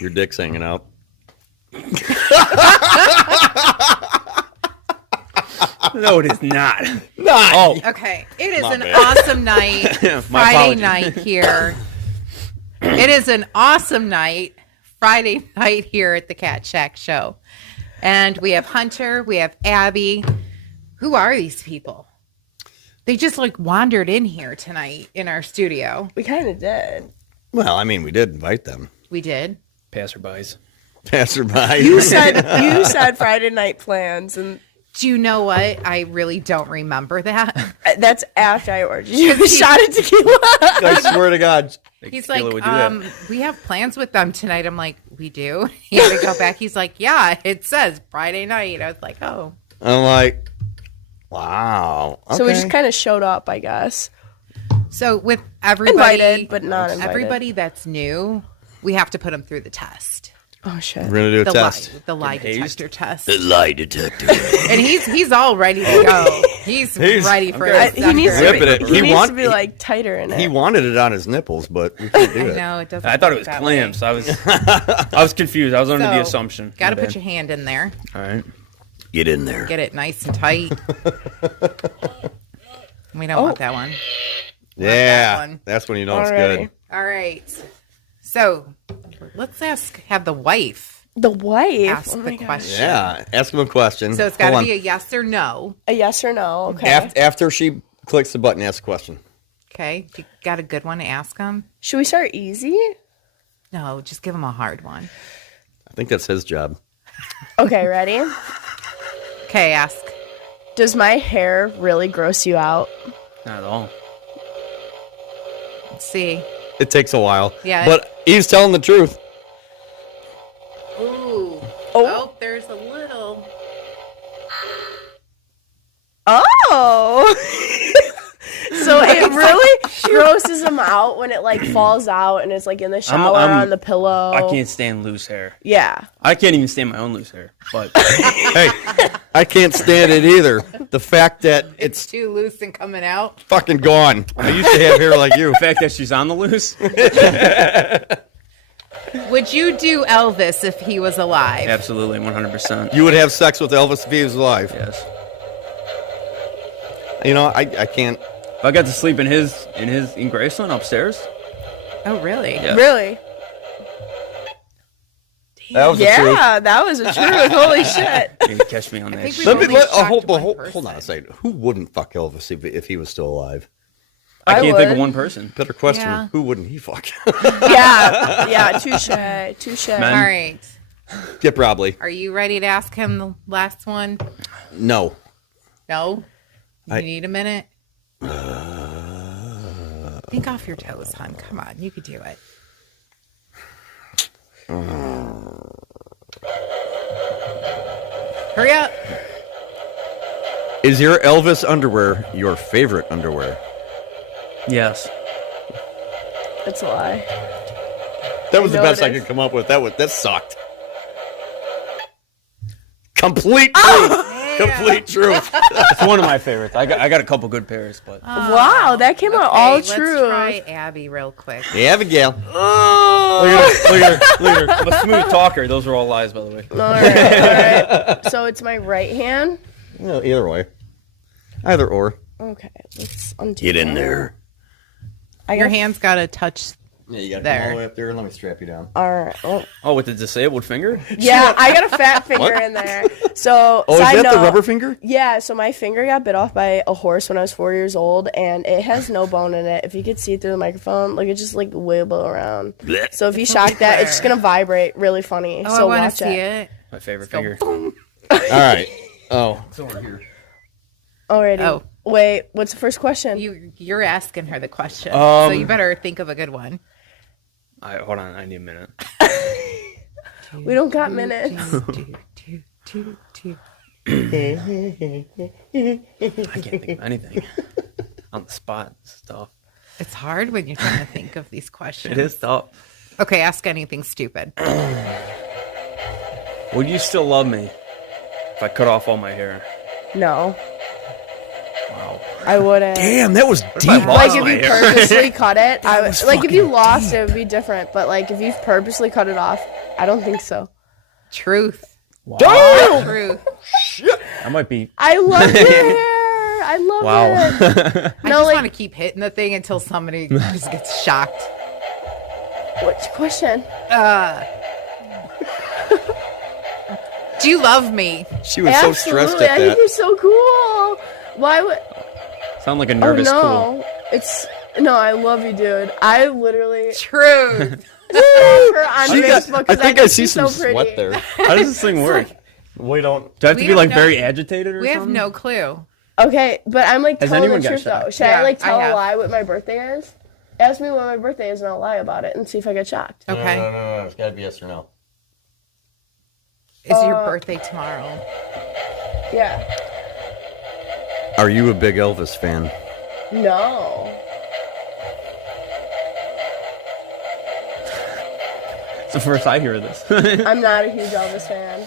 Your dick's hanging out. No, it is not. Oh, Okay. It is My an bad. awesome night. My Friday apologies. night here. It is an awesome night. Friday night here at the Cat Shack Show. And we have Hunter. We have Abby. Who are these people? They just like wandered in here tonight in our studio. We kind of did. well, I mean, we did invite them. We did. Passerbys. Passerby. You said Friday night plans, and Do you know what? I really don't remember that. that's after I ordered you a shot of tequila. I swear to God. He's Tequila like, would do that. we have plans with them tonight. I'm like, we do? He had to go back. He's like, yeah, it says Friday night. I was like, oh. I'm like, wow. Okay. So we just kind of showed up, I guess. So with everybody, Invited, but not invited. everybody that's new, we have to put them through the test. Oh shit! We're going to do a test. The lie Getting hazed? detector test. lie detector. And he's all ready to go. He's ready for it. He needs Ripping it. to be, He he needs want- to be like tighter in it. He wanted it on his nipples, but we couldn't do it. No, it doesn't. I thought it work was that clams. way. I was confused. I was under the So, assumption. Got to My put bad. your hand in there. All right. Get in there. Get it nice and tight. We don't want that one. Yeah. one. That's when you know it's Alrighty. good. All right. So let's have the wife The wife. ask Oh the my gosh. question. Yeah. Ask him a question. So it's got to Hold be on. a yes or no. A yes or no? Okay. After she clicks the button, ask a question. Okay. You got a good one to ask him? Should we start easy? No, just give him a hard one. I think that's his job. Okay, ready? Okay, ask. Does my hair really gross you out? Not at all. Let's see. It takes a while. Yeah. But he's telling the truth. Ooh. Oh. There's a little. Oh. So it really grosses him out when it like falls out and it's like in the shower on the pillow. I can't stand loose hair. Yeah. I can't even stand my own loose hair. But Hey, I can't stand it either. The fact that it's Too loose and coming out. fucking gone. I used to have hair like you. the fact that she's on the loose, Would you do Elvis if he was alive? absolutely, 100%. You would have sex with Elvis if he was alive. Yes. You know, I can't. If I got to sleep in Graceland upstairs, Oh, really? Yeah. Really? That was the truth. Yeah, that was the truth. Holy shit. you can catch me on that think shit. we- Let me, only shocked hold one on a person. second. Who wouldn't fuck Elvis if he was still alive? I can't think would. of one person. Better question. Yeah. Who wouldn't he fuck? Yeah, touche. All right. Yeah, probably. Are you ready to ask him the last one? No. No? You I- need a minute? Think off your toes, hon. Come on. You could do it. Hurry up. Is your Elvis underwear your favorite underwear? Yes. It's a lie. That was the know best it I is. could come up with. That sucked. Complete truth. Oh! Complete truth. It's one of my favorites. I got a couple good pairs, but Wow, that came out all let's true. try Abby real quick. Hey, Abigail. look at her. I'm a smooth talker. Those are all lies, by the way. All right. So it's my right hand. No, either way. Either or. Okay, let's undo Get in that. there. I Your got, hand's got to touch. Yeah, you got to There. come all the way up there and let me strap you down. all right. Oh. Oh, with the disabled finger? Yeah, I got a fat finger What? in there. So, Oh, is side that the note- rubber finger? Yeah, so my finger got bit off by a horse when I was 4 years old, and it has no bone in it. If you could see through the microphone, like it just like wibble around. Blech. So if you shock that, it's just gonna vibrate really funny. Oh, so I want watch to see it. My favorite finger. All right. Oh. It's over here. Alrighty. Oh. Wait, what's the first question? You're asking her the question, so you better think of a good one. Hold on, I need a minute. We don't got minutes. I can't think of anything. On the spot stuff. It's hard when you're trying to think of these questions. It is tough. Okay, ask anything stupid. Would you still love me if I cut off all my hair? No. I wouldn't. Damn, that was deep. I lost Like if my you hair? purposely cut it, was like if you fucking lost it would be different. But like if you purposely cut it off, I don't think so. Truth. Damn! Truth. I might be. I love your hair. I love Wow. it. I No, just like- want to keep hitting the thing until somebody just gets shocked. Which question? Do you love me? She was so stressed Absolutely. at I think that. you're so cool. Why would? Sound like a Oh nervous no, cool. it's no. I love you, dude. I literally Truth. stalk her on She got- Facebook I because think I see she's some so pretty. sweat there. How does this thing work? We don't. Do I have to We be have like no- very agitated or We have something? no clue. Okay, but I'm like Has telling anyone the got truth though. shocked? Should Yeah, I like I tell a have. lie what my birthday is? Ask me what my birthday is and I'll lie about it and see if I get shocked. Okay. No. It's got to be yes or no. Is your birthday tomorrow? Yeah. Are you a big Elvis fan? No. It's the first I hear of this. I'm not a huge Elvis fan.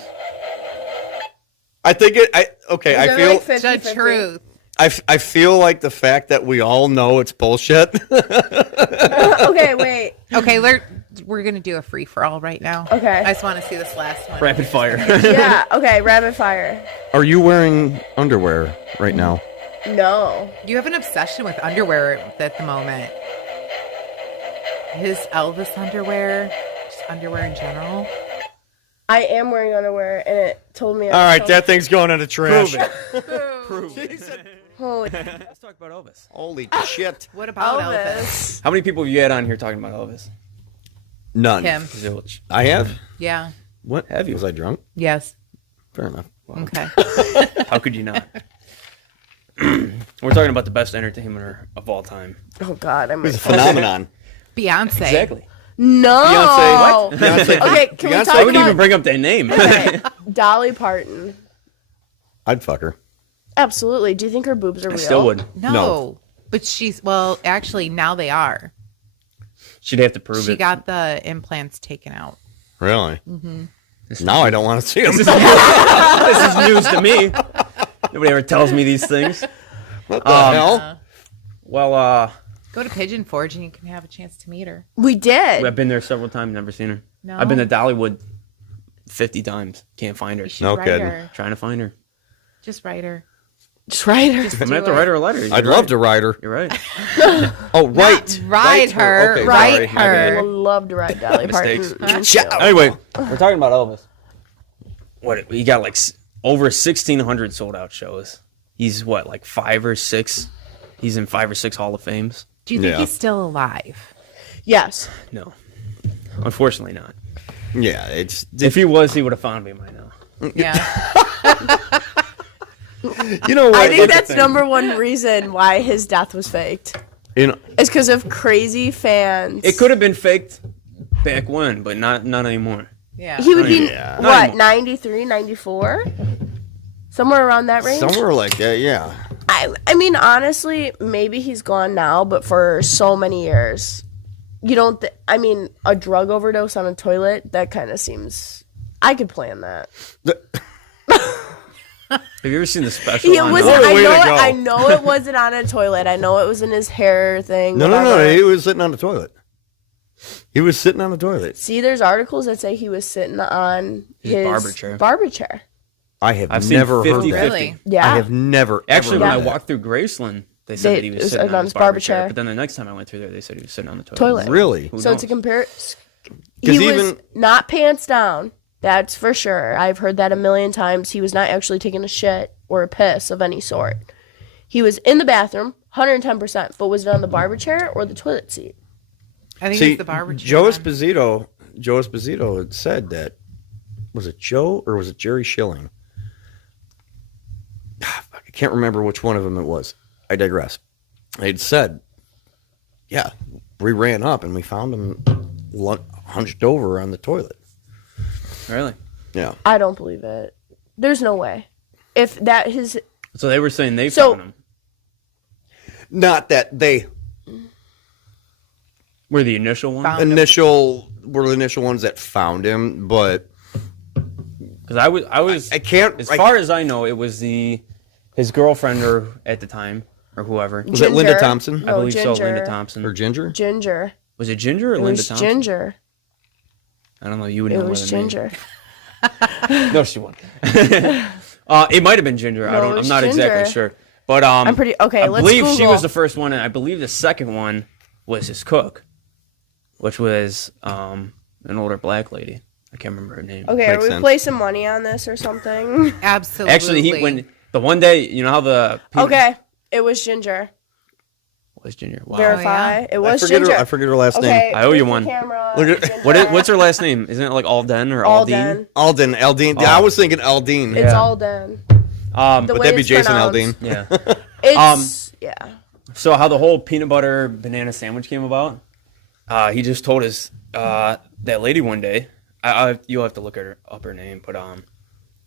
I think it. Okay, I They're feel. like 50-50. The truth. I feel like the fact that we all know it's bullshit. Okay, wait. Okay, we're going to do a free for all right now. Okay. I just want to see this last one. Rapid fire. Yeah, okay, rapid fire. Are you wearing underwear right now? No. You have an obsession with underwear at the moment. His Elvis underwear, just underwear in general. I am wearing underwear and it told me. All right, that thing's going in the trash. Prove it. Holy Let's talk about Elvis. Holy shit! What about Elvis? Elvis. How many people have you had on here talking about Elvis? None. Kim. Zilch. I have. Yeah. What have you? Was I drunk? Yes. Fair enough. Okay. How could you not? We're talking about the best entertainer of all time. Oh God, I'm It's a phenomenon. Beyonce. Exactly. no. Beyonce. What? Beyonce. Okay, can we Beyonce talk I wouldn't about even bring up that name. okay, Dolly Parton? I'd fuck her. Absolutely. Do you think her boobs are I real? still would. No. No. But she's, well, actually, now they are. She'd have to prove She it. got the implants taken out. Really? Mm-hmm. Now I don't want to see him. This is news to me. Nobody ever tells me these things. What the hell? Well, Go to Pigeon Forge and you can have a chance to meet her. We did. I've been there several times, never seen her. No. I've been to Dollywood 50 times. Can't find her. You should No write kidding. her. Trying to find her. Just write her. Just write her. I'm Do gonna have to it. write her a letter. I'd love to ride her. You're right. Oh, right. Ride her. Okay, Ride sorry, my her. bad. I would love to ride Dolly Parton. Mistakes. Me too. Anyway, we're talking about Elvis. What he got like over 1,600 sold out shows. He's what, like 5 or 6? He's in 5 or 6 Hall of Fames. Do you think Yeah. he's still alive? Yes. No, unfortunately not. Yeah, it's If he was, he would have found me by now. Yeah. you know what? I think It's- that's number one reason why his death was faked. you know, It's because of crazy fans. It could have been faked back when, but not anymore. Yeah. He would be, Yeah. Not what, anymore. 93, 94? Somewhere around that range? somewhere like that. Yeah. I mean, honestly, maybe he's gone now, but for so many years, you don't. I mean, a drug overdose on a toilet, that kind of seems. I could plan that. Have you ever seen the special? He on, was. What a way to go. I know it wasn't on a toilet. I know it was in his hair thing. No. whatever. He was sitting on the toilet. He was sitting on the toilet. See, there's articles that say he was sitting on his barber chair. I've seen never heard 50-50. that. Really? Yeah. I have never Actually, ever when I heard that. walked through Graceland, they said that he was It was sitting on his barber chair. But then the next time I went through there, they said he was sitting on the toilet. Really? So knows? to compare, 'Cause he was even- not pants down. That's for sure. I've heard that a million times. He was not actually taking a shit or a piss of any sort. He was in the bathroom, 110%. But was it on the barber chair or the toilet seat? I think See, it's the barber chair. Joe one. Esposito had said that. Was it Joe or was it Jerry Schilling? I can't remember which one of them it was. I digress. They'd said, yeah, we ran up and we found him hunched over on the toilet. Really? Yeah. I don't believe it. There's no way. If that his So they were saying they So- found him. Not that they Were the initial one? Found- were the initial ones that found him, but Because I was I can't. as far as I know, it was the his girlfriend or at the time or whoever. Was it Linda Ginger. Thompson? I No, believe so. Ginger. Linda Thompson. Or Ginger? Ginger. Was it Ginger or It Linda was Thompson? Ginger. I don't know. You would It know was more than me. Ginger. No, she wouldn't. It might have been Ginger. No, it I'm was not Ginger. exactly sure. But I'm pretty okay. I Let's believe she Google. was the first one, and I believe the second one was his cook, which was an older black lady. I can't remember her name. Okay, Makes are we sense. placing money on this or something? Absolutely. Actually, when the one day, you know how the Okay, it was Ginger. was Ginger. Wow. Verify. It I was forget Ginger. her, I forget her last Okay, name. I owe you face the one. Camera, Look at- Ginger. What's her last name? Isn't it like Alden or Aldine? Alden. Aldine. Oh. I was thinking Aldine. It's Yeah. Alden. Um, The Would way that be it's Jason pronounced. Aldean? yeah. It's yeah. So how the whole peanut butter banana sandwich came about? He just told his that lady one day. You'll have to look up her name, but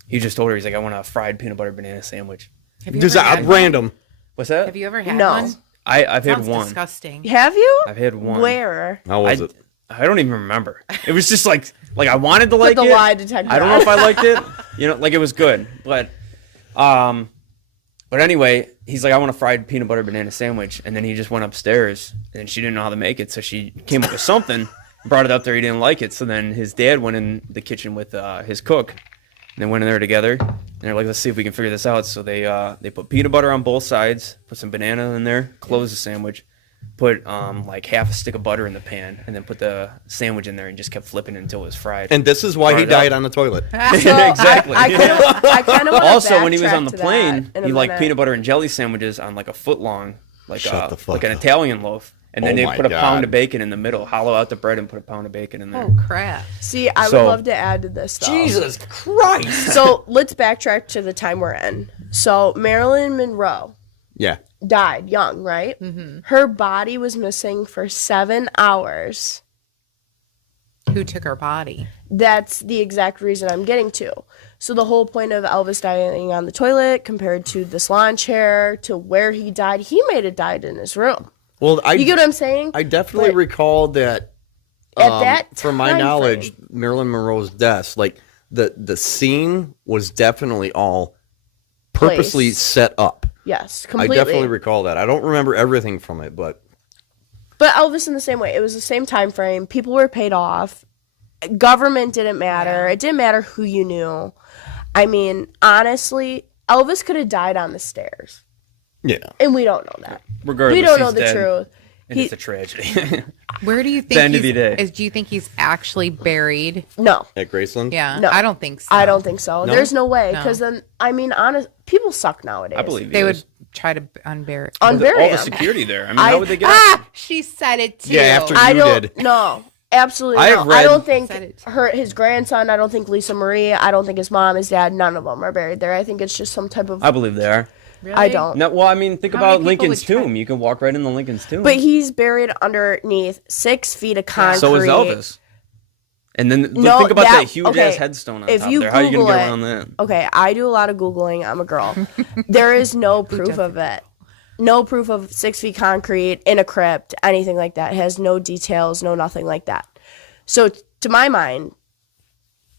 he just told her, he's like, I want a fried peanut butter banana sandwich. Have you Just ever had one? random. What's that? Have you ever had No. one? I've had Sounds one. disgusting. Have you? I've had one. Where? How was it? I don't even remember. It was just like I wanted to like the it. lie detector I don't know if I liked it. You know, like it was good, but anyway, he's like, I want a fried peanut butter banana sandwich, and then he just went upstairs, and she didn't know how to make it, so she came up with something, brought it up there. He didn't like it, so then his dad went in the kitchen with his cook, and they went in there together. And they're like, let's see if we can figure this out. So they put peanut butter on both sides, put some banana in there, closed the sandwich, put like half a stick of butter in the pan, and then put the sandwich in there and just kept flipping it until it was fried. And this is why he Brought it up. died on the toilet. So Exactly. I kind of want Also, when he was on the plane, he liked minute. peanut butter and jelly sandwiches on like a foot long, like Shut the fuck like an up. Italian loaf. And then Oh they my put a God. pound of bacon in the middle, hollow out the bread, and put a pound of bacon in there. Oh crap! See, I would So- love to add to this though. Jesus Christ! So let's backtrack to the time we're in. So Marilyn Monroe Yeah. died young, right? Her body was missing for 7 hours. Who took her body? That's the exact reason I'm getting to. So the whole point of Elvis dying on the toilet compared to this lawn chair to where he died, he made it died in his room. Well, You get what I'm saying? I definitely But recall that. at that from my time knowledge, frame- Marilyn Monroe's death, like the scene was definitely all purposely Placed. set up. Yes, I completely. definitely recall that. I don't remember everything from it, but But Elvis in the same way. It was the same time frame. People were paid off. Government didn't matter. It didn't matter who you knew. I mean, honestly, Elvis could have died on the stairs. yeah. And we don't know that. Regardless, We don't know he's the dead, truth. and He- it's a tragedy. Where do you think? The end of he's- the day. Do you think he's actually buried? No, At Graceland? Yeah, No. I don't think so. I don't think so. No? There's no way. No. Because then, I mean, honest, people suck nowadays. I believe They he would is. try to unbury. Unbury all the him. security there. I mean, I- how would they get out? She said it too. Yeah, after I you don't. did. No, absolutely I no. have I read- don't think Said it. his grandson. I don't think Lisa Marie. I don't think his mom, his dad. None of them are buried there. I think it's just some type of. I believe they are. Really? I don't. No, well, I mean, think How many about people Lincoln's would try- tomb. You can walk right into Lincoln's tomb. But he's buried underneath 6 feet of concrete. so is Elvis. And then No, think about that huge okay, ass headstone on if top you there. How are you going Google to get it- around that? Okay, I do a lot of Googling. I'm a girl. There is no proof of it. No proof of 6 feet concrete in a crypt, anything like that. It has no details, no nothing like that. So, to my mind,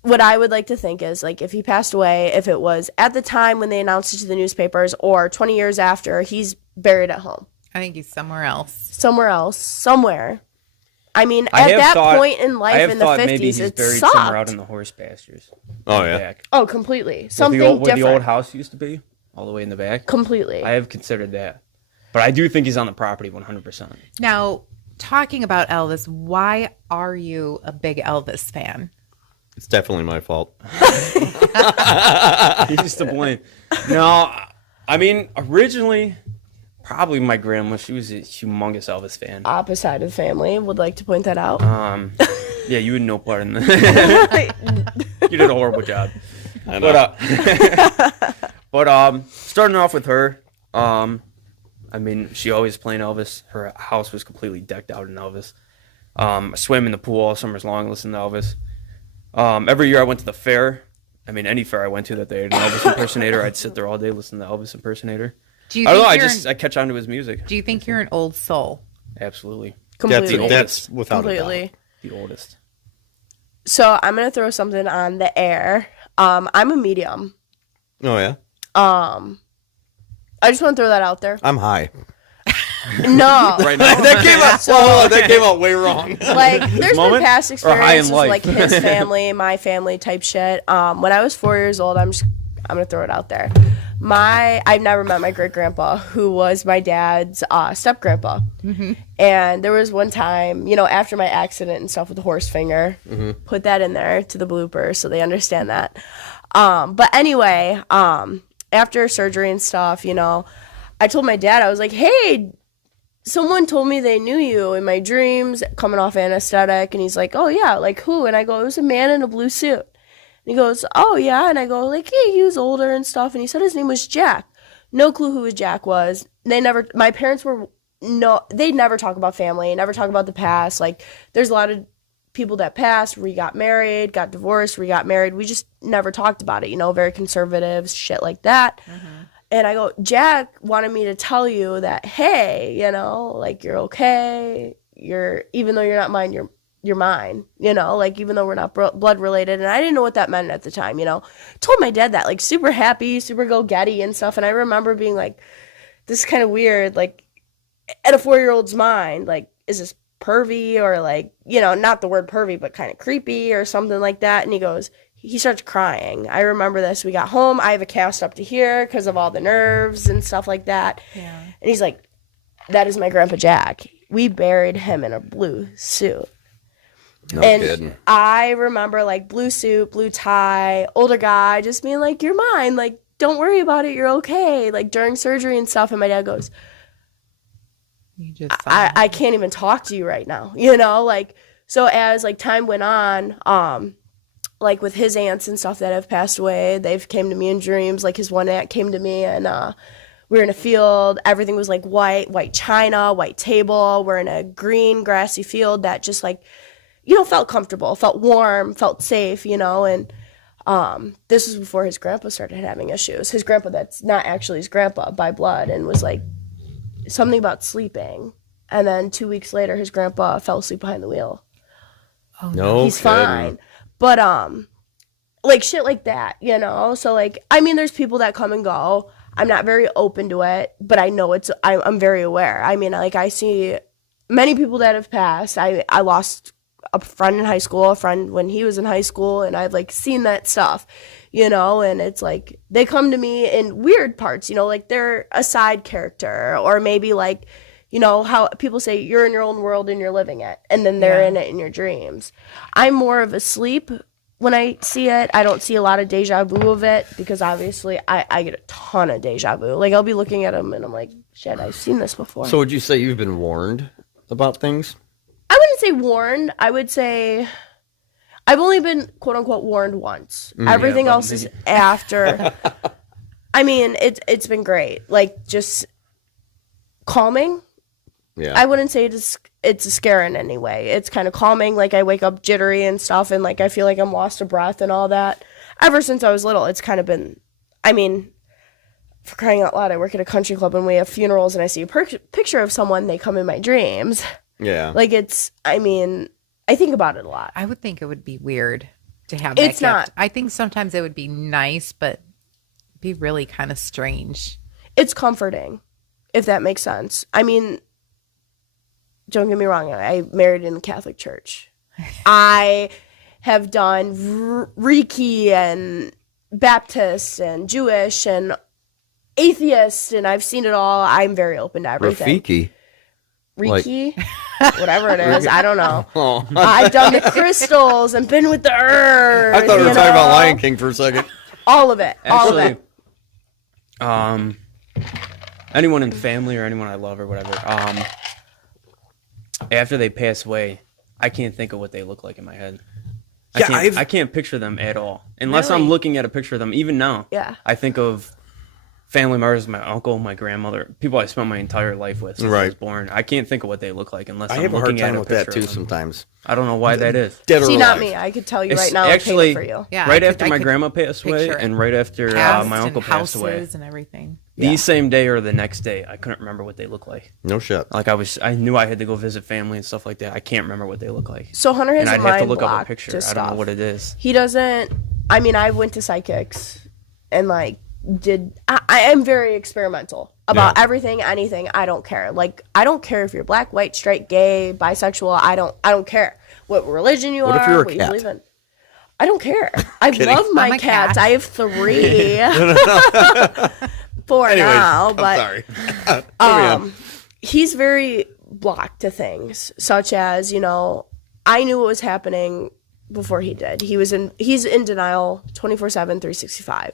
what I would like to think is, like, if he passed away, if it was at the time when they announced it to the newspapers or 20 years after, he's buried at home. I think he's somewhere else. Somewhere else, somewhere. I mean, I at have that thought- point in I life have in the thought 50s, maybe he's it buried sucked. somewhere out in the horse pastures. Oh, in the yeah. back. Oh, completely. Where Something the old, where different. the old house used to be, all the way in the back. Completely. I have considered that. But I do think he's on the property 100%. Now, talking about Elvis, why are you a big Elvis fan? It's definitely my fault. He's to blame. No, I mean, originally, probably my grandma. She was a humongous Elvis fan. Opposite side of the family would like to point that out. Yeah, you had no part in that. You did a horrible job. I know. But starting off with her, I mean, she always playing Elvis. Her house was completely decked out in Elvis. I swam in the pool all summers long, listening to Elvis. Every year I went to the fair. I mean, any fair I went to that they had an Elvis impersonator, I'd sit there all day listening to Elvis impersonator. Do you I don't think know. you're I catch on to his music. do you think you're an old soul? Absolutely, Completely. That's without a Completely. doubt. the oldest. So I'm gonna throw something on the air. I'm a medium. Oh, yeah? I just want to throw that out there. I'm high. No. Right now. that came out way wrong. Like, there's been moment? past Or high in experiences, life? like his family, my family type shit. When I was 4 years old, I'm gonna throw it out there. I've never met my great grandpa, who was my dad's step grandpa. Mm-hmm. And there was one time, after my accident and stuff with the horse finger, put that in there to the bloopers so they understand that. But anyway, after surgery and stuff, I told my dad, I was like, hey, someone told me they knew you in my dreams coming off anesthetic. And he's like, oh, yeah, like who? And I go, it was a man in a blue suit. And he goes, oh, yeah. And I go, like, yeah, he was older and stuff. And he said his name was Jack. No clue who Jack was. My parents they never talk about family, never talk about the past. Like, there's a lot of people that passed, got married, got divorced, got married. We just never talked about it, very conservative, shit like that. Mm-hmm. And I go, Jack wanted me to tell you that, hey, like, you're okay. Even though you're not mine, you're mine, like, even though we're not blood related. And I didn't know what that meant at the time, Told my dad that, like, super happy, super go-getty and stuff. And I remember being like, this is kind of weird, like, at a 4-year-old's mind, like, is this pervy or, like, not the word pervy, but kind of creepy or something like that. And he starts crying. I remember this. We got home. I have a cast up to here because of all the nerves and stuff like that. Yeah. And he's like, that is my Grandpa Jack. We buried him in a blue suit. No and kidding. I remember, like, blue suit, blue tie, older guy, just being like, you're mine. Like, don't worry about it. You're okay. Like, during surgery and stuff. And my dad goes, I can't even talk to you right now. Like, so as, like, time went on, like, with his aunts and stuff that have passed away, they've came to me in dreams. Like, his one aunt came to me, and we were in a field. Everything was, like, white china, white table. We're in a green, grassy field that just, like, felt comfortable, felt warm, felt safe, and this was before his grandpa started having issues. His grandpa that's not actually his grandpa by blood, and was, like, something about sleeping. And then 2 weeks later, his grandpa fell asleep behind the wheel. Oh, no, he's kidding. fine. But, like, shit like that, So, like, I mean, there's people that come and go. I'm not very open to it, but I know I'm very aware. I mean, like, I see many people that have passed. I lost a friend in high school, a friend when he was in high school, and I've, like, seen that stuff, and it's, like, they come to me in weird parts, like, they're a side character, or maybe, like, how people say you're in your own world and you're living it, and then they're in it in your dreams. I'm more of asleep when I see it. I don't see a lot of deja vu of it, because obviously I get a ton of deja vu. Like, I'll be looking at them and I'm like, shit, I've seen this before. So would you say you've been warned about things? I wouldn't say warned. I would say I've only been, quote unquote, warned once. Everything else is after. I mean, it's been great. Like, just calming. Yeah. I wouldn't say it's a scare in any way. It's kind of calming. Like, I wake up jittery and stuff, and, like, I feel like I'm lost of breath and all that. Ever since I was little, it's kind of been, I mean, for crying out loud, I work at a country club and we have funerals, and I see a picture of someone, they come in my dreams. Yeah. Like, I mean, I think about it a lot. I would think it would be weird to have that It's gift. not. I think sometimes it would be nice, but be really kind of strange. It's comforting, if that makes sense. I mean, don't get me wrong, I married in the Catholic Church. I have done Reiki and Baptist and Jewish and atheist, and I've seen it all. I'm very open to everything. Rafiki. Reiki, whatever it is, I don't know. Oh. I've done the crystals and been with the earth. I thought we were talking about Lion King for a second. All of it. All of Actually, it. Anyone in the family or anyone I love or whatever, after they pass away, I can't think of what they look like in my head. I can't picture them at all. Unless I'm looking at a picture of them, even now. Yeah. I think of family members, my uncle, my grandmother, people I spent my entire life with since I was born. I can't think of what they look like unless I'm have a hard looking at time a with picture that too of them. sometimes. I don't know why that is. Dead or See, alive. not me. I could tell you It's right now. I'll actually paint it for you. Yeah, right I after my could grandma passed away picture it. and right after Past my uncle and passed away. houses and everything. The same day or the next day, I couldn't remember what they look like. No shit. Like I knew I had to go visit family and stuff like that. I can't remember what they look like. So Hunter has And a I'd have to mind look up a block picture. to I don't know stuff. what it is. He doesn't. I mean, I went to psychics, and, like, I am very experimental about everything, anything. I don't care. Like, I don't care if you're black, white, straight, gay, bisexual. I don't care what religion you What are, if you're a what you cat? believe in. I don't care. I love my I'm a cats. cat. I have 3. 4 Anyways, now, but I'm sorry. he's very blocked to things, such as, I knew what was happening before he did. He's in denial 24/7, 365.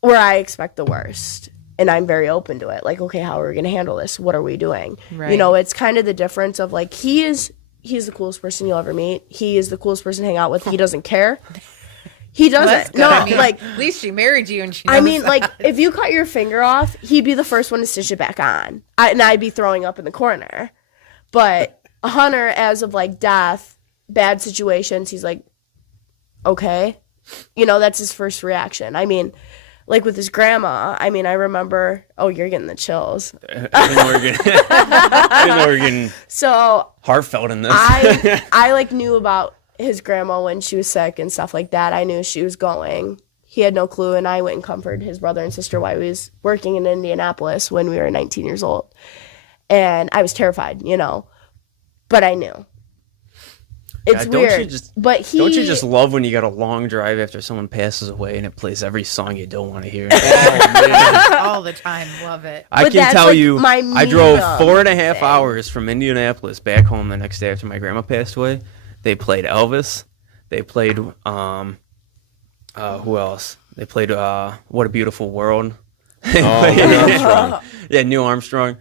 Where I expect the worst. And I'm very open to it. Like, okay, how are we going to handle this? What are we doing? Right. It's kind of the difference of like, he's the coolest person you'll ever meet. He is the coolest person to hang out with. He doesn't care. He Well, that's doesn't. good. No, I mean, like, at least she married you, and she. Knows I mean, that. like, if you cut your finger off, he'd be the first one to stitch it back on. And I'd be throwing up in the corner. But Hunter, as of like death, bad situations, he's like, okay. That's his first reaction. I mean, like with his grandma, I remember, oh, you're getting the chills. I know we're getting So heartfelt in this. I like knew about his grandma when she was sick and stuff like that. I knew she was going. He had no clue, and I went and comforted his brother and sister while he was working in Indianapolis when we were 19 years old. And I was terrified, but I knew. It's don't weird. You just, but don't you just love when you got a long drive after someone passes away and it plays every song you don't want to hear? all the time, love it. I But can that's, tell like, you, my I drove medium 4.5 thing. hours from Indianapolis back home the next day after my grandma passed away. They played Elvis. They played, who else? They played What a Beautiful World. Neil Armstrong. Yeah, Neil Armstrong.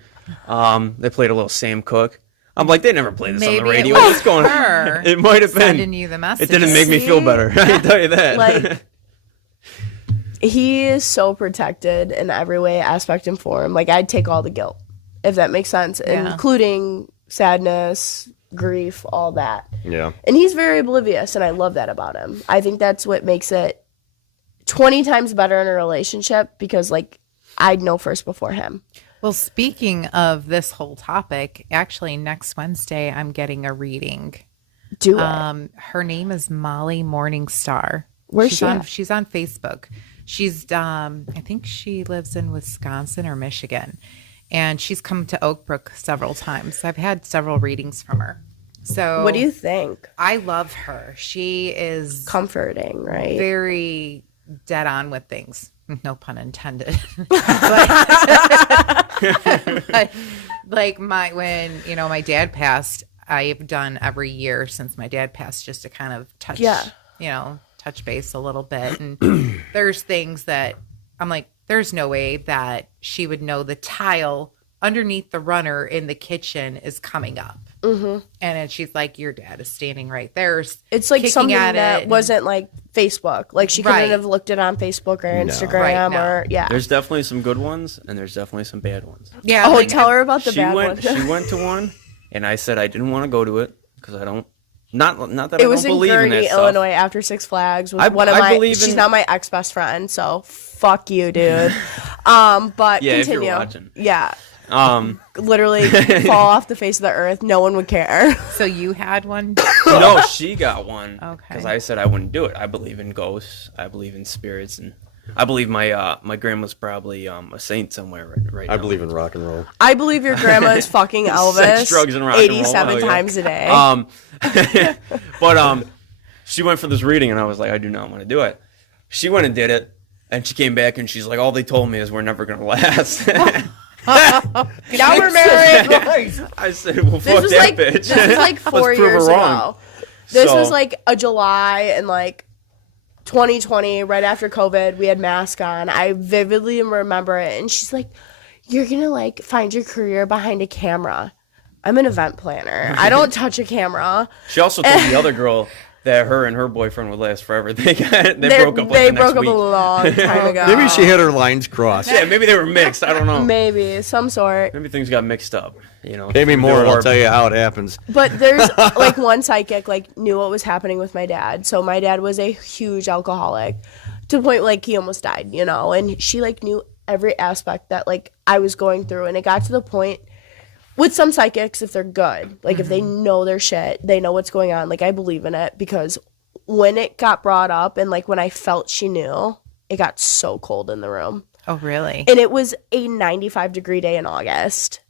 They played a little Sam Cooke. I'm like, they never played this on the Maybe it radio. was What's going on? her It might have been. sending you the message. It didn't make me feel better. I can tell you that. like he is so protected in every way, aspect, and form. Like, I'd take all the guilt, if that makes sense, Yeah. including sadness, grief, all that. Yeah. And he's very oblivious, and I love that about him. I think that's what makes it 20 times better in a relationship, because, like, I'd know first before him. Well, speaking of this whole topic, actually next Wednesday I'm getting a reading. Do it. Her name is Molly Morningstar. Where's she's she on? at? She's on Facebook. She's I think she lives in Wisconsin or Michigan, and she's come to Oakbrook several times. I've had several readings from her. So What do you think? I love her. She is Comforting, right? very dead on with things. No pun intended. but like when my dad passed, I've done every year since my dad passed, just to kind of touch touch base a little bit. And there's things that I'm like, there's no way that she would know the tile underneath the runner in the kitchen is coming up. Mm-hmm. And then she's like, your dad is standing right there. It's like kicking something at that it wasn't like Facebook. Like, she couldn't Right. have looked it on Facebook or Instagram Right, no. or There's definitely some good ones, and there's definitely some bad ones. Yeah. Oh, like, tell her about the She bad went. one. She went to one, and I said I didn't want to go to it because I don't. Not that It I was don't in believe in that Gurney, stuff. Illinois, after Six Flags. Was I one of I my. believe She's in- now my ex best friend, so fuck you, dude. But Yeah, if you're continue. watching. Yeah, Literally, literally fall off the face of the earth. No one would care. So you had one? no, she got one. Okay. Because I said I wouldn't do it. I believe in ghosts. I believe in spirits, and I believe my grandma's probably a saint somewhere right now. I believe in rock and roll. I believe your grandma is fucking Elvis. Sex, drugs, and rock and roll. 87 Oh, yeah. times a day. But she went for this reading, and I was like, I do not want to do it. She went and did it, and she came back, and she's like, all they told me is we're never gonna last. Now we're married. I said, well, This fuck was that like bitch. this was like 4 Let's prove years her wrong. ago. This So- was like a July in like 2020, right after COVID. We had masks on. I vividly remember it. And she's like, "You're gonna like find your career behind a camera." I'm an event planner. I don't touch a camera. She also told the other girl that her and her boyfriend would last forever. They broke up. Like, They the next broke up week. a long time ago. Maybe she had her lines crossed. Yeah, maybe they were mixed. I don't know. Maybe some sort. Maybe things got mixed up. You know. Pay me more, Or- and I'll tell you how it happens. But there's like one psychic like knew what was happening with my dad. So my dad was a huge alcoholic to the point like he almost died, and she like knew every aspect that like I was going through. And it got to the point with some psychics, if they're good, like if they know their shit, they know what's going on. Like, I believe in it because when it got brought up and like when I felt she knew, it got so cold in the room. Oh, really? And it was a 95-degree day in August.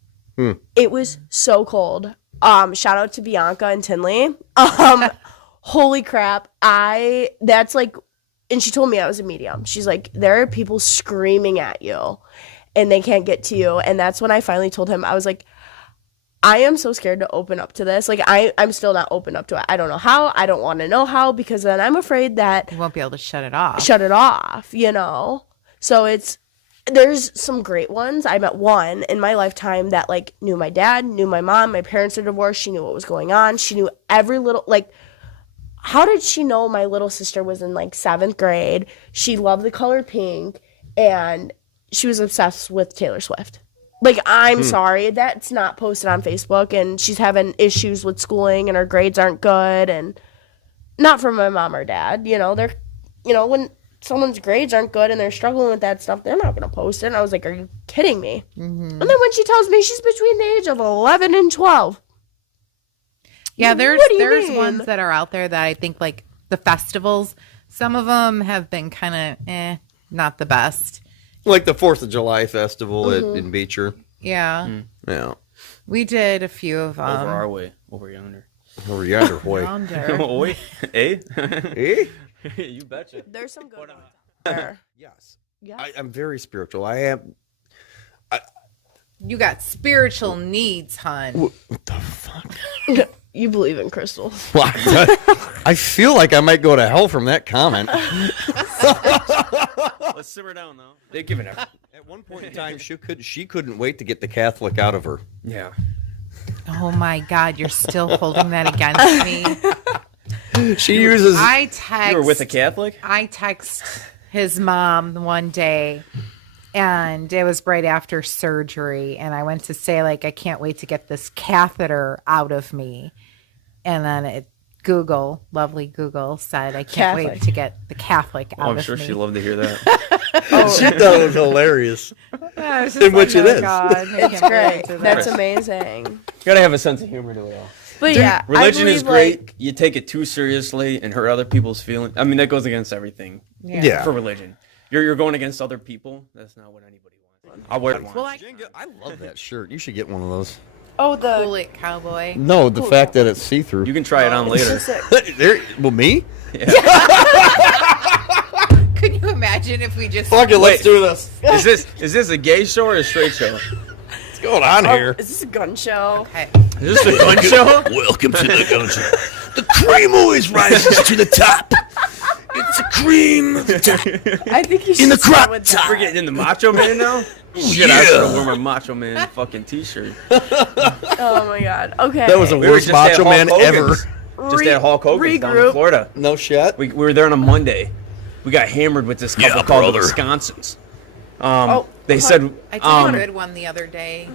It was so cold. Shout out to Bianca and Tinley. Holy crap. That's like, and she told me I was a medium. She's like, there are people screaming at you and they can't get to you. And that's when I finally told him, I was like, I am so scared to open up to this. Like, I'm still not open up to it. I don't know how. I don't want to know how, because then I'm afraid that You won't be able to shut it off. So there's some great ones. I met one in my lifetime that, like, knew my dad, knew my mom. My parents are divorced. She knew what was going on. She knew every little, like, how did she know my little sister was in, like, 7th grade? She loved the color pink, and she was obsessed with Taylor Swift. Like, I'm sorry, that's not posted on Facebook, and she's having issues with schooling, and her grades aren't good, and not from my mom or dad. They're, when someone's grades aren't good and they're struggling with that stuff, they're not going to post it. And I was like, are you kidding me? And then when she tells me she's between the age of 11 and 12. Yeah, there's What do you mean? ones that are out there that I think, like the festivals, some of them have been kind of not the best. Like the 4th of July festival in Beecher. Yeah. Yeah. We did a few of them. Over our way, over yonder. Over yonder way. Yonder. Oh, wait. Eh? Eh? You betcha. There's some good ones out there. Yes. Yeah. I'm very spiritual. I am. You got spiritual needs, hun. What the fuck? You believe in crystals. What? I feel like I might go to hell from that comment. Let's simmer down, though. They're giving it. At one point in time, she couldn't wait to get the Catholic out of her. Yeah. Oh my God, you're still holding that against me. She uses. You were with a Catholic? I text his mom one day, and it was right after surgery, and I went to say, like, I can't wait to get this catheter out of me. And then lovely Google said, I can't wait to get the Catholic out of me. I'm sure she loved to hear that. She thought it was hilarious. I was just In which it is. God, I It's can't great. believe That's that. amazing. You gotta have a sense of humor to it all. But yeah, Religion I is believe, great. You take it too seriously and hurt other people's feelings. I mean, that goes against everything. Yeah. For religion. You're going against other people. That's not what anybody wants. I'll wear it once. Well, I love that shirt. You should get one of those. Cool it, cowboy. No, the fact that it's see-through. You can try it on later. Me? Could you imagine if we just Fuck it, let's do this. Is this a gay show or a straight show? What's going on here? Is this a gun show? Okay. Is this a gun show? Welcome to the gun show. The cream always rises to the top. It's a cream. I think you should In the start crop with top. We're that. getting into Macho Man now? Shit, I should have worn my Macho Man fucking t-shirt. Oh my God. Okay. That was the We were worst just at Macho Hulk Man Hogan's. ever. Just at Hulk Hogan's down in regroup. Florida. No shit. We were there on a Monday. We got hammered with this couple called the brother. Wisconsins. Oh, They said I told a good one the other day.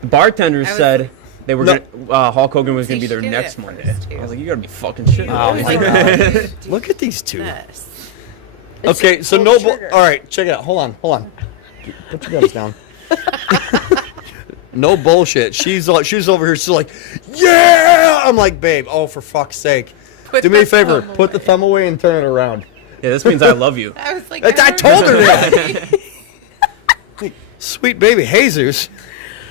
the bartender was- said they were No. gonna, Hulk Hogan was gonna See, be there she did next it Monday. first, too. I was like, you gotta be fucking shitting. Oh me. my God. Look at these two. This. Okay, so pull no. the trigger. All right, check it out. Hold on. Put your guns down. No bullshit. She's over here. She's like, yeah. I'm like, babe. Oh, for fuck's sake. Put Do me the a favor. thumb Put the away. thumb away and turn it around. Yeah, this means I love you. I was like, I told her that. Sweet baby Jesus.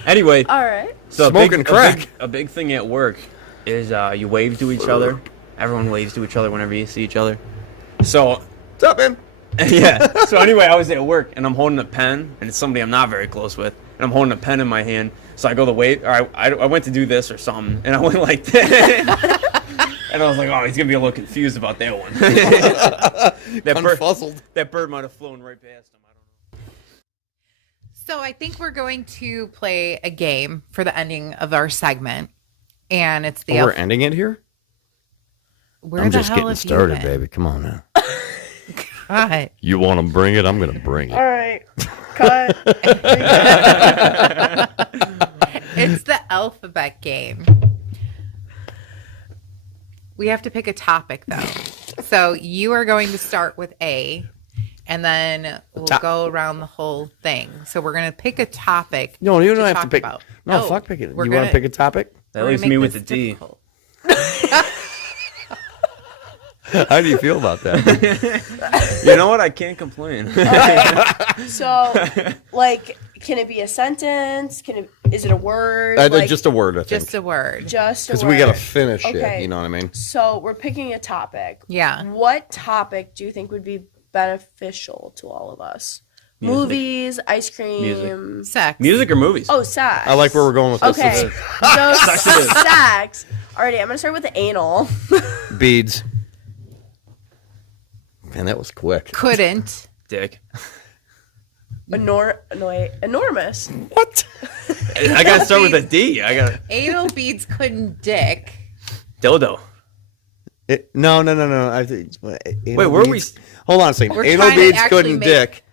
Anyway, All right. so Smoking crack. A big thing at work is you wave to each other. Everyone waves to each other whenever you see each other. So What's up, man? yeah. So anyway, I was at work and I'm holding a pen, and it's somebody I'm not very close with, and I'm holding a pen in my hand. So I go to wave, or I went to do this or something, and I went like that. And I was like, oh, he's gonna be a little confused about that one. Confuzzled. That bird might have flown right past him. I don't know. So I think we're going to play a game for the ending of our segment, and it's the. We're ending it here? Where I'm the just hell getting have you started, been? baby. Come on now. God. You want to bring it? I'm going to bring All it. right. Cut. It's the alphabet game. We have to pick a topic, though. So you are going to start with A, and then we'll go around the whole thing. So we're going to pick a topic. No, you don't have to talk pick. about. No, fuck pick it. You we're want gonna- to pick a topic? That we're leaves gonna me make with the this D. difficult. How do you feel about that? You know what? I can't complain. So, like, can it be a sentence? Is it a word? Just a word, I think. Just a word. Just a Because word. we got to finish Okay. it. You know what I mean? So we're picking a topic. Yeah. What topic do you think would be beneficial to all of us? Music. Movies, ice cream. Sex. Music or movies? Oh, sex. I like where we're going with this. Okay. So sex. Alrighty, I'm gonna start with the anal. Beads. Man, that was quick. Couldn't. Dick. Enormous. What? I gotta start with a D. I got Anal beads couldn't dick. dildo. No. I think. Wait, where are we? Hold on a second. We're Anal trying to beads actually couldn't make- dick.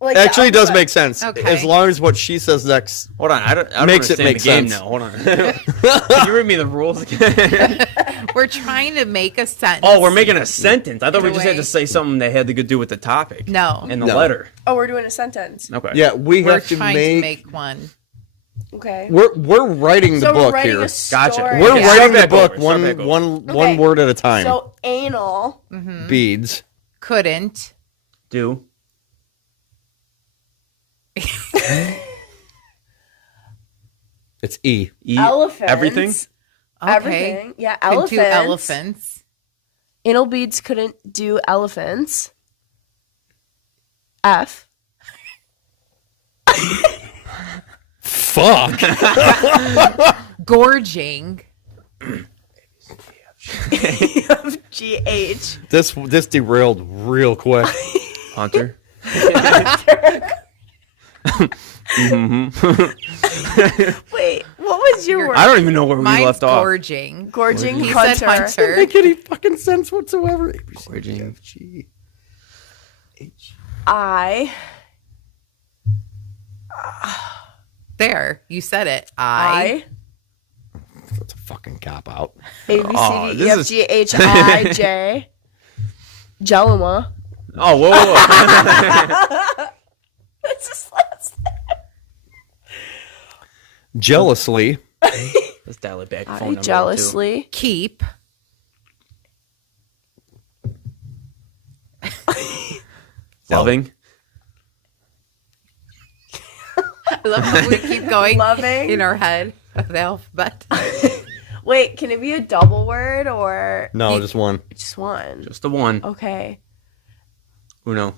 Like Actually, the does alphabet. make sense. Okay. As long as what she says next. Hold on. I don't Makes it understand make the game sense. now. Hold on. Can you read me the rules again? We're trying to make a sentence. Oh, we're making a sentence. I thought we In a just had way. to say something that had to do with the topic. No. And the No. letter. Oh, we're doing a sentence. Okay. Yeah, we We're have to trying to make one. Okay. We're writing the So we're book writing here. a story. Gotcha. We're Yeah. writing the Start back book over, start back over. one Okay. word at a time. So anal. Beads. Couldn't. Do. It's E. Eat. Elephants. Everything. Okay. Everything. Yeah, Could elephants. do elephants. Anal beads couldn't do elephants. F. Fuck. Gorging. GH. This derailed real quick. Hunter. Wait, what was your word? I don't even know where we Mine's left off. gorging. Gorging He Hunter. said Hunter. Make any fucking sense whatsoever. A, B, C, D, Gorging. F, G, H. I. There. You said it. I. That's a fucking cop out. A, B, Oh, C, D, E, this F, is- G, H, I, J. Jelima. Oh, whoa. That's his last name. Jealously. Let's dial it back. Phone I number too. jealously. Keep. Loving. I love how we keep going Loving. in our head of the alphabet. Wait, can it be a double word or No, just one. just one? Just the one. Okay. Uno.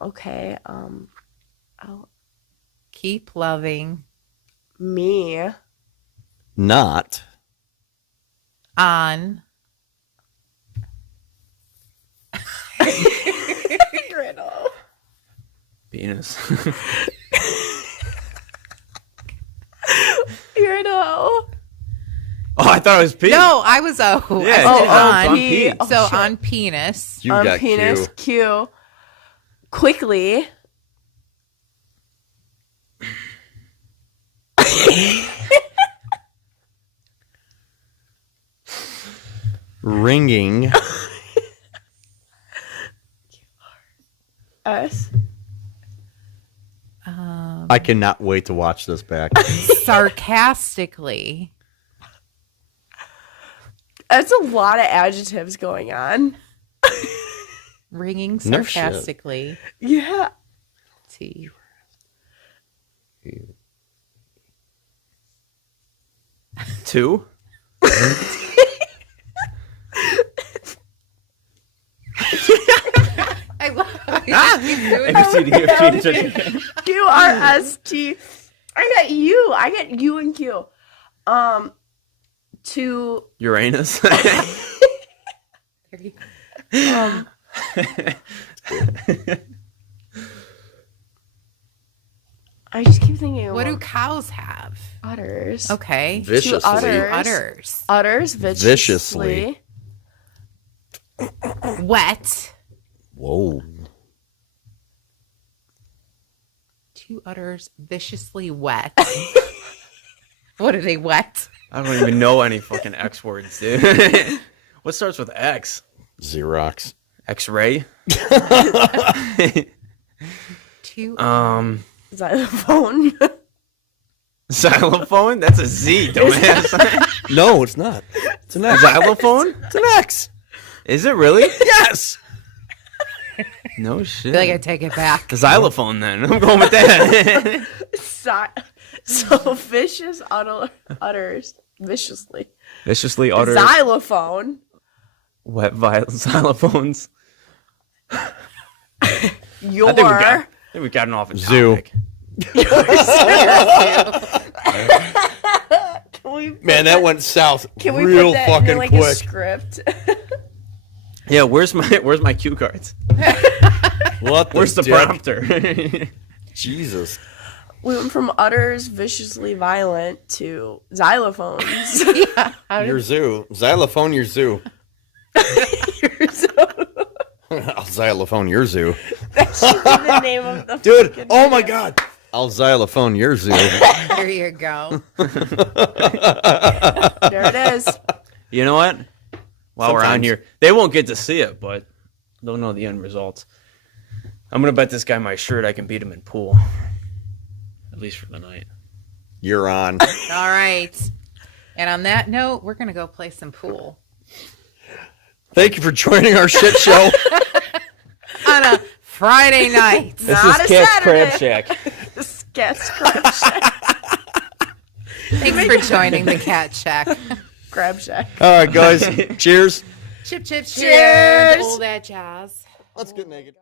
Okay. Keep loving. Me. Not. On. Griddle. Penis. Griddle. Oh, I thought it was P. No, I was O. Yeah, I said it's on. on P. Oh, So shit. on penis. You On got penis. Q. Q. Quickly. Ringing. S. I cannot wait to watch this back. Sarcastically. That's a lot of adjectives going on. Ringing No shit. sarcastically. Yeah. T. Two. I love how you keep doing A, B, C, D, E, F, G, H, I, J, K. Q, R, S, T. I got U. I got U and Q. To Uranus. I just keep thinking. What do cows have? udders? Okay. Viciously. udders. Udders. Udders viciously. Wet. Whoa. Two udders viciously wet. What are they wet? I don't even know any fucking X words, dude. What starts with X? Xerox. X-ray. Two Xylophone. Xylophone? That's a Z, dumbass. No, it's not. It's an X. Xylophone? It's an X. Is it really? Yes. No I shit. feel like I take it back. The xylophone then. I'm going with that. So vicious utters viciously. Viciously utter Xylophone. wet xylophones. Your I think we got off a Zoo. topic. Can we Man, that went south can we real put that fucking in like a quick. script? Yeah, where's my cue cards? What Where's the dick? prompter? Jesus. We went from utters viciously violent to xylophones. Your zoo. Xylophone your zoo. I'll xylophone your zoo. That should be the name of the Dude, fucking oh my video. God. I'll xylophone your zoo. There you go. There it is. You know what? While we're on Sometimes. here, they won't get to see it, but they'll know the end results. I'm gonna bet this guy my shirt I can beat him in pool. At least for the night. You're on. All right. And on that note, we're going to go play some pool. Thank you for joining our shit show. On a Friday night. This Not is a Cat's Saturday. Crab Shack. This cat's crab shack. Thanks for joining the Cat Shack. Crab shack. All right, guys. Cheers. Chip, chip, Cheers. All that jazz. Let's get naked.